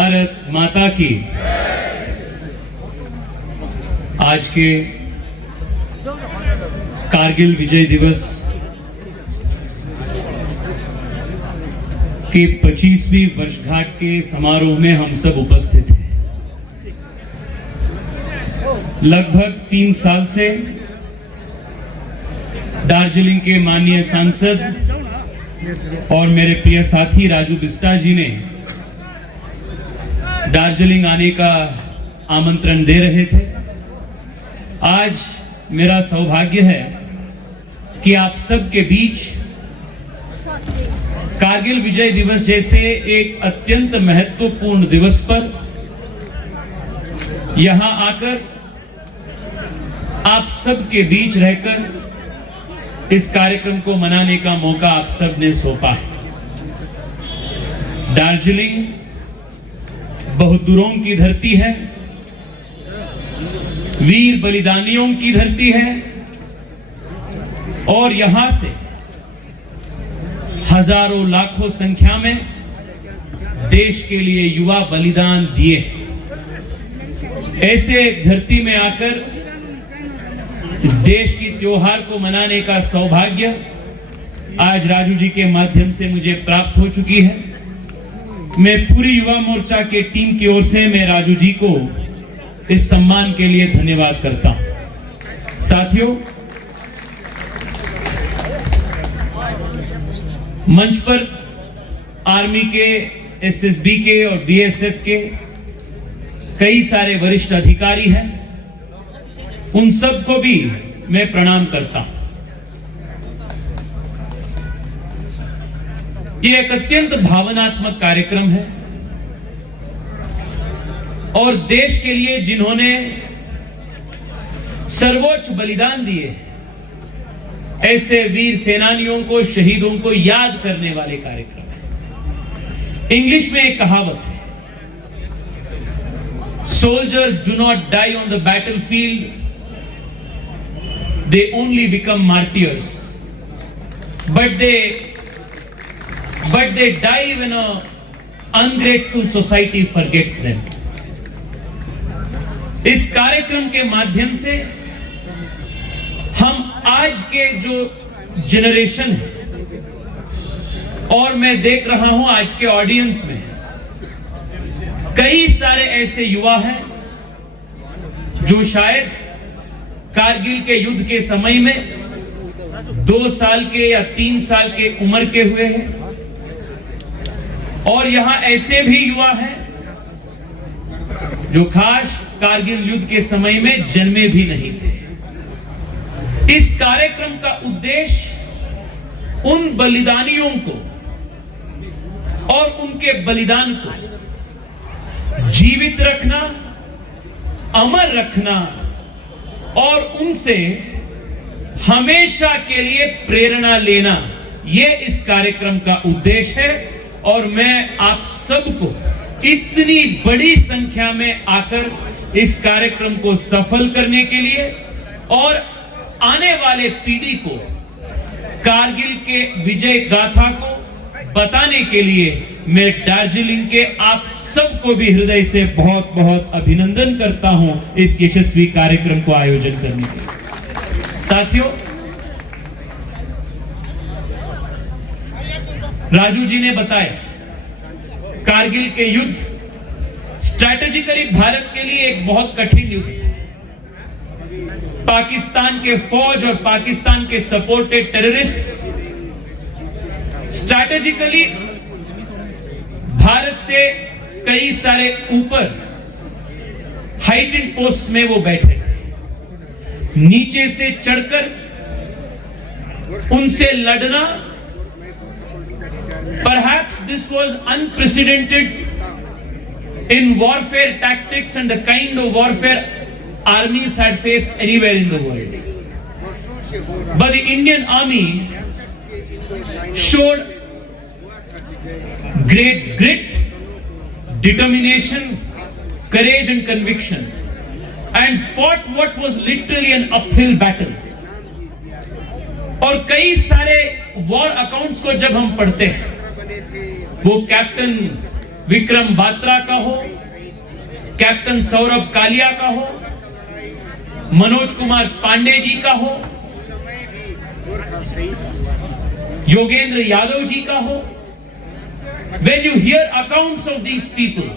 भारत माता की। आज के कारगिल विजय दिवस के 25वीं वर्षगांठ के समारोह में हम सब उपस्थित हैं। लगभग 3 साल से दार्जिलिंग के माननीय सांसद और मेरे प्रिय साथी राजू बिस्टा जी ने दार्जिलिंग आने का आमंत्रण दे रहे थे। आज मेरा सौभाग्य है कि आप सबके बीच कारगिल विजय दिवस जैसे एक अत्यंत महत्वपूर्ण दिवस पर यहां आकर आप सबके बीच रहकर इस कार्यक्रम को मनाने का मौका आप सब ने सौंपा है। दार्जिलिंग बहादुरों की धरती है, वीर बलिदानियों की धरती है और यहां से हजारों लाखों संख्या में देश के लिए युवा बलिदान दिए। ऐसे धरती में आकर इस देश की त्योहार को मनाने का सौभाग्य आज राजू जी के माध्यम से मुझे प्राप्त हो चुकी है। मैं पूरी युवा मोर्चा के टीम की ओर से मैं राजू जी को इस सम्मान के लिए धन्यवाद करता हूं। साथियों, मंच पर आर्मी के, एसएसबी के और बीएसएफ के कई सारे वरिष्ठ अधिकारी हैं। उन सबको भी मैं प्रणाम करता हूं। ये एक अत्यंत भावनात्मक कार्यक्रम है और देश के लिए जिन्होंने सर्वोच्च बलिदान दिए, ऐसे वीर सेनानियों को, शहीदों को याद करने वाले कार्यक्रम है। इंग्लिश में एक कहावत है, soldiers do not die on the battlefield, they only become martyrs, but they die when a ungrateful society forgets them। इस कार्यक्रम के माध्यम से हम आज के जो जनरेशन है, और मैं देख रहा हूं आज के ऑडियंस में कई सारे ऐसे युवा हैं जो शायद कारगिल के युद्ध के समय में 2 साल के या 3 साल के उम्र के हुए हैं, और यहां ऐसे भी युवा हैं जो खास कारगिल युद्ध के समय में जन्मे भी नहीं थे। इस कार्यक्रम का उद्देश्य उन बलिदानियों को और उनके बलिदान को जीवित रखना, अमर रखना और उनसे हमेशा के लिए प्रेरणा लेना, यह इस कार्यक्रम का उद्देश्य है। और मैं आप सबको इतनी बड़ी संख्या में आकर इस कार्यक्रम को सफल करने के लिए और आने वाले पीढ़ी को कारगिल के विजय गाथा को बताने के लिए मैं दार्जिलिंग के आप सबको भी हृदय से बहुत बहुत अभिनंदन करता हूं इस यशस्वी कार्यक्रम को आयोजन करने के लिए। साथियों, राजू जी ने बताया कारगिल के युद्ध स्ट्रैटेजिकली भारत के लिए एक बहुत कठिन युद्ध था। पाकिस्तान के फौज और पाकिस्तान के सपोर्टेड टेररिस्ट्स स्ट्रैटेजिकली भारत से कई सारे ऊपर हाइटेड पोस्ट में वो बैठे थे। नीचे से चढ़कर उनसे लड़ना, perhaps this was unprecedented in warfare tactics and the kind of warfare armies had faced anywhere in the world. But the Indian Army showed great grit, determination, courage and conviction and fought what was literally an uphill battle. और कई सारे war accounts को जब हम पढ़ते हैं, वो captain Vikram Batra का हो, कैप्टन सौरभ कालिया का हो, मनोज कुमार पांडे जी का हो, योगेंद्र यादव जी का हो, when you hear accounts of these people,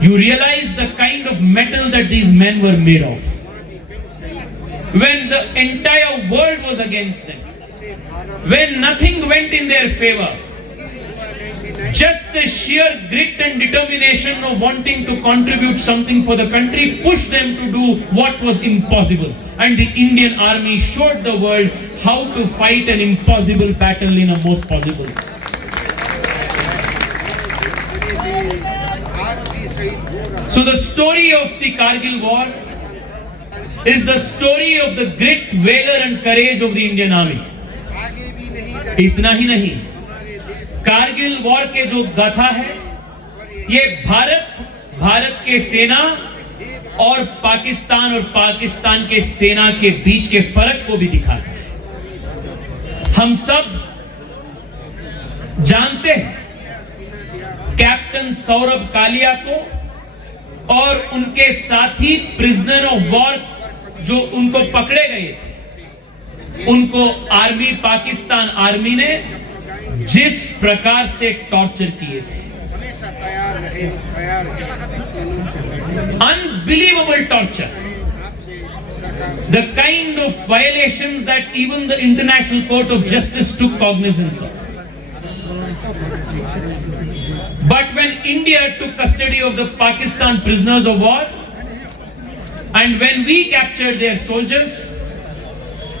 you realize the kind of metal that these men were made of. When the entire world was against them, when nothing went in their favor, just the sheer grit and determination of wanting to contribute something for the country pushed them to do what was impossible. And the Indian Army showed the world how to fight an impossible battle in a most possible. So the story of the Kargil war is the story of the grit, valor and courage of the Indian Army. इतना ही नहीं, Kargil war के जो गाथा है, ये भारत के सेना और पाकिस्तान के सेना के बीच के फर्क को भी दिखाता है। हम सब जानते हैं कैप्टन सौरभ कालिया को और उनके साथी प्रिजनर ऑफ वॉर जो उनको पकड़े गए थे, उनको पाकिस्तान आर्मी ने जिस प्रकार से टॉर्चर किए थे, unbelievable torture, the kind of violations that even the International Court of Justice took cognizance of. But when India took custody of the Pakistan prisoners of war, and when we captured their soldiers,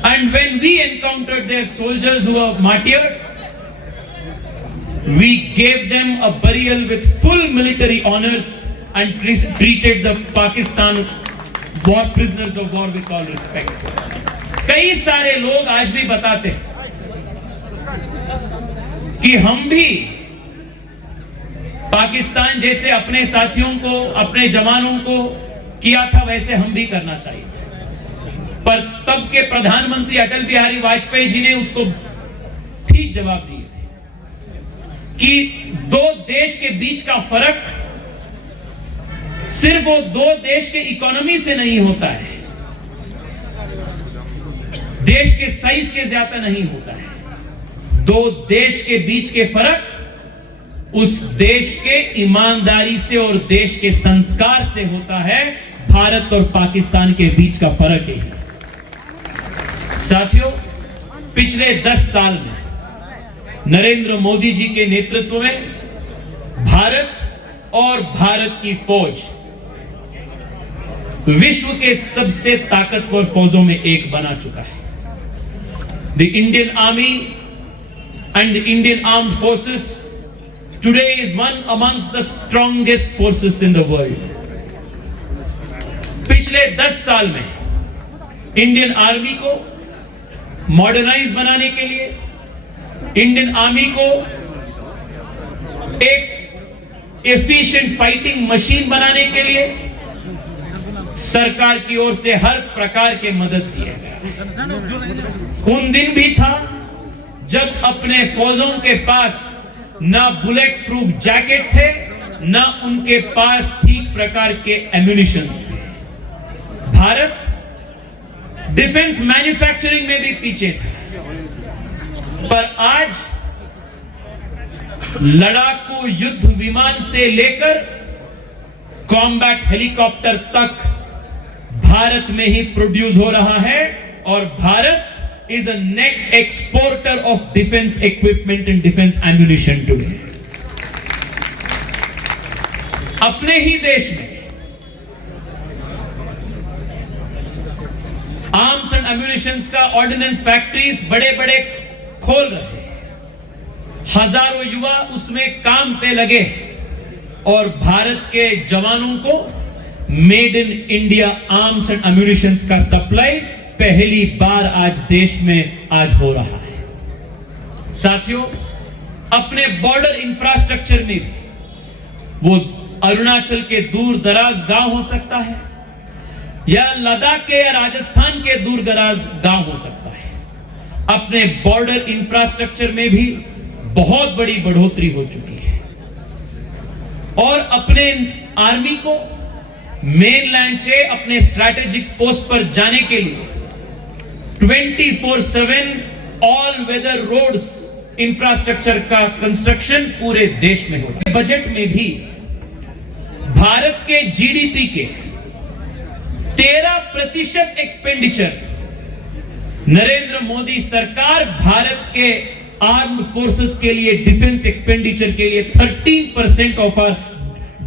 and when we encountered their soldiers who were martyred, we gave them a burial with full military honors and treated the Pakistan war prisoners of war with all respect. कई सारे लोग आज भी बताते कि हम भी पाकिस्तान जैसे अपने साथियों को, अपने जवानों को किया था, वैसे हम भी करना चाहिए। पर तब के प्रधानमंत्री अटल बिहारी वाजपेयी जी ने उसको ठीक जवाब दिए थे कि दो देश के बीच का फर्क सिर्फ वो दो देश के इकोनॉमी से नहीं होता है, देश के साइज के ज्यादा नहीं होता है। दो देश के बीच के फर्क उस देश के ईमानदारी से और देश के संस्कार से होता है। भारत और पाकिस्तान के बीच का फर्क है। साथियों, पिछले 10 साल में नरेंद्र मोदी जी के नेतृत्व में भारत और भारत की फौज विश्व के सबसे ताकतवर फौजों में एक बना चुका है। The Indian army and the Indian armed forces today is one amongst the strongest forces in the world. पिछले 10 साल में इंडियन आर्मी को मॉडर्नाइज बनाने के लिए, इंडियन आर्मी को एक एफिशिएंट फाइटिंग मशीन बनाने के लिए सरकार की ओर से हर प्रकार के मदद दिए गए। उन दिन भी था जब अपने फौजों के पास ना बुलेट प्रूफ जैकेट थे, ना उनके पास ठीक प्रकार के एम्युनिशंस थे। भारत डिफेंस मैन्युफैक्चरिंग में भी पीछे था, पर आज लड़ाकू युद्ध विमान से लेकर कॉम्बैट हेलीकॉप्टर तक भारत में ही प्रोड्यूस हो रहा है और Bharat is a net exporter of defence equipment and defence ammunition today. अपने ही देश में आर्म्स एंड एम्युनिशंस का ऑर्डिनेंस फैक्ट्रीज बड़े बड़े खोल रहे हैं, हजारों युवा उसमें काम पे लगे और भारत के जवानों को made in India arms and ammunitions का सप्लाई पहली बार आज देश में आज हो रहा है। साथियों, अपने बॉर्डर इंफ्रास्ट्रक्चर में भी वो अरुणाचल के दूर दराज गांव हो सकता है या लद्दाख के या राजस्थान के दूर दराज गांव हो सकता है, अपने बॉर्डर इंफ्रास्ट्रक्चर में भी बहुत बड़ी बढ़ोतरी हो चुकी है। और अपने आर्मी को मेनलैंड से अपने स्ट्रैटेजिक पोस्ट पर जाने के लिए 24/7 ऑल वेदर रोड्स इंफ्रास्ट्रक्चर का कंस्ट्रक्शन पूरे देश में होगा। बजट में भी भारत के जीडीपी के 13% एक्सपेंडिचर नरेंद्र मोदी सरकार भारत के आर्म्ड फोर्सेस के लिए, डिफेंस एक्सपेंडिचर के लिए 13% ऑफ आवर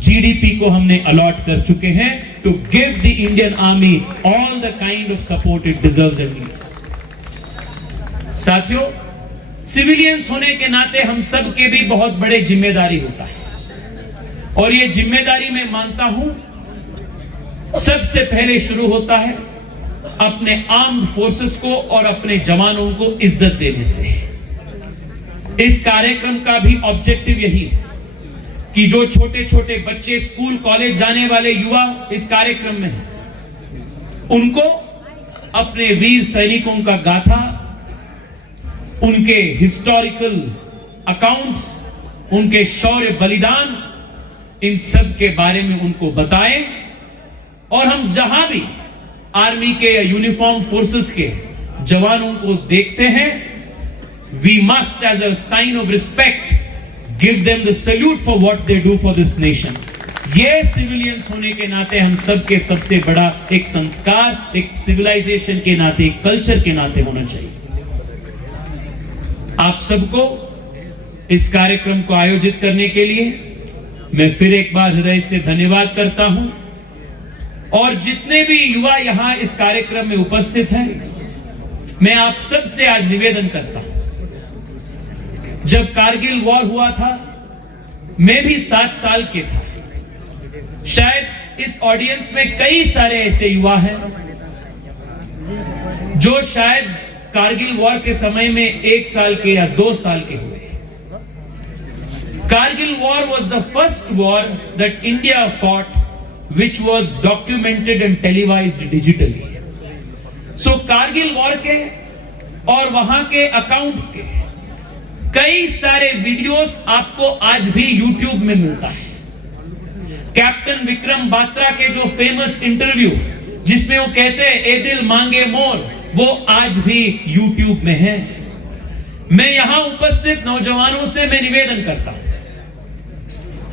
जीडीपी को हमने अलॉट कर चुके हैं to give the Indian army all the kind of support it deserves and needs. साथियों, सिविलियंस होने के नाते हम सब के भी बहुत बड़े जिम्मेदारी होता है, और ये जिम्मेदारी मैं मानता हूं सबसे पहले शुरू होता है अपने आर्म्ड फोर्सेस को और अपने जवानों को इज्जत देने से। इस कार्यक्रम का भी ऑब्जेक्टिव यही है कि जो छोटे छोटे बच्चे स्कूल कॉलेज जाने वाले युवा इस कार्यक्रम में हैं, उनको अपने वीर सैनिकों का गाथा, उनके हिस्टोरिकल अकाउंट्स, उनके शौर्य बलिदान, इन सब के बारे में उनको बताएं। और हम जहां भी आर्मी के या यूनिफॉर्म फोर्सेस के जवानों को देखते हैं, we must as a sign of respect give them the salute for what they do for this nation। ये सिविलियंस होने के नाते हम सबके सबसे बड़ा एक संस्कार, एक सिविलाइजेशन के नाते, एक कल्चर के नाते होना चाहिए। आप सबको इस कार्यक्रम को आयोजित करने के लिए मैं फिर एक बार हृदय से धन्यवाद करता हूं, और जितने भी युवा यहां इस कार्यक्रम में उपस्थित हैं, मैं आप सबसे आज निवेदन करता हूं, जब कारगिल वॉर हुआ था मैं भी 7 साल के था। शायद इस ऑडियंस में कई सारे ऐसे युवा हैं जो शायद कारगिल वॉर के समय में 1 साल के या 2 साल के हुए। Kargil war was the first war that India fought which was documented and televised digitally। So Kargil war के और वहां के अकाउंट्स के कई सारे वीडियोस आपको आज भी YouTube में मिलता है। कैप्टन विक्रम बात्रा के जो फेमस इंटरव्यू जिसमें वो कहते हैं ए दिल मांगे मोर, वो आज भी YouTube में है। मैं यहां उपस्थित नौजवानों से मैं निवेदन करता हूं,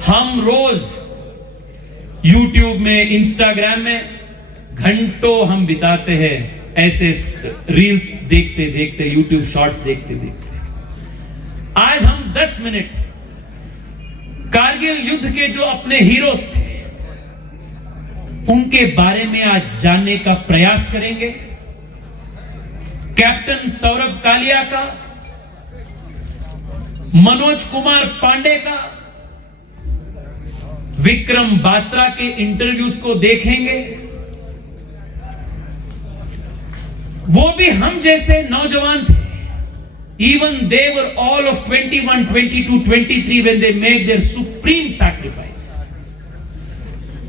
हम रोज YouTube में, Instagram में घंटों हम बिताते हैं ऐसे रील्स देखते देखते, YouTube शॉर्ट्स देखते देखते। आज हम 10 मिनट कारगिल युद्ध के जो अपने हीरोज थे उनके बारे में आज जानने का प्रयास करेंगे। कैप्टन सौरभ कालिया का, मनोज कुमार पांडे का, विक्रम बात्रा के इंटरव्यूज को देखेंगे। वो भी हम जैसे नौजवान थे। Even they were all of 21, 22, 23 when they made their supreme sacrifice।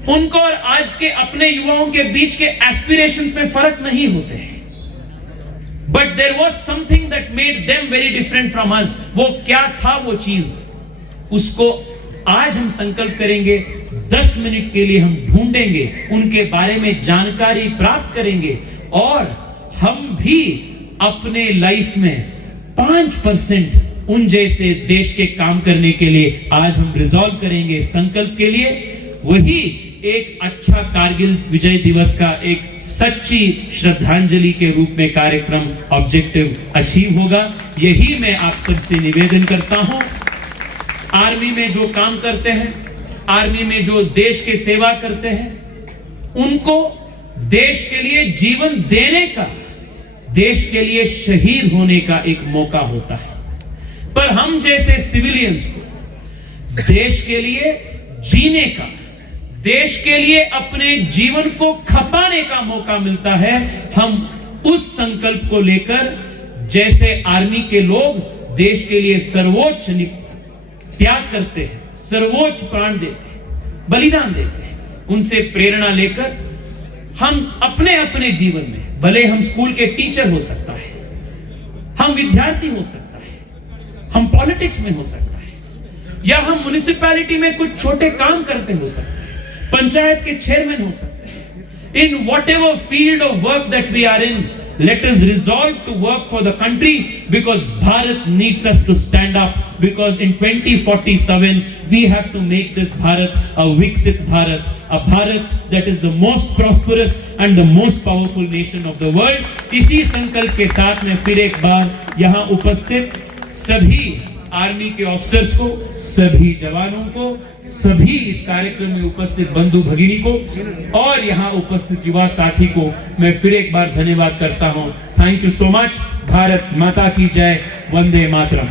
उनको और आज के अपने युवाओं के बीच के एस्पिरेशंस में फर्क नहीं होते हैं, but there was something that made them very different from us। वो क्या था वो चीज, उसको आज हम संकल्प करेंगे। 10 मिनट के लिए हम ढूंढेंगे, उनके बारे में जानकारी प्राप्त करेंगे, और हम भी अपने लाइफ में 5% उन जैसे देश के काम करने के लिए आज हम रिजॉल्व करेंगे। संकल्प के लिए वही एक अच्छा कारगिल विजय दिवस का एक सच्ची श्रद्धांजलि के रूप में कार्यक्रम ऑब्जेक्टिव अचीव होगा। यही मैं आप सबसे निवेदन करता हूं। आर्मी में जो काम करते हैं, आर्मी में जो देश के सेवा करते हैं, उनको देश के लिए जीवन देने का, देश के लिए शहीद होने का एक मौका होता है। पर हम जैसे सिविलियंस को देश के लिए जीने का, देश के लिए अपने जीवन को खपाने का मौका मिलता है। हम उस संकल्प को लेकर, जैसे आर्मी के लोग देश के लिए सर्वोच्च त्याग करते हैं, सर्वोच्च प्राण देते हैं, बलिदान देते हैं, उनसे प्रेरणा लेकर हम अपने अपने जीवन में, भले हम स्कूल के टीचर हो सकता है, हम विद्यार्थी हो सकता है, हम पॉलिटिक्स में हो सकता है, या हम म्युनिसिपैलिटी में कुछ छोटे काम करते हो सकते हैं, पंचायत के चेयरमैन हो सकते हैं. In whatever field of work that we are in, let us resolve to work for the country, because Bharat needs us to stand up, because in 2047 we have to make this Bharat a Viksit Bharat, a Bharat that is the most prosperous and the most powerful nation of the world. इसी संकल्प के साथ में फिर एक बार यहाँ उपस्थित सभी आर्मी के ऑफिसर्स को, सभी जवानों को, सभी इस कार्यक्रम में उपस्थित बंधु भगिनी को और यहाँ उपस्थित युवा साथी को मैं फिर एक बार धन्यवाद करता हूँ. Thank you so much. Bharat माता की जय. वंदे मातरम.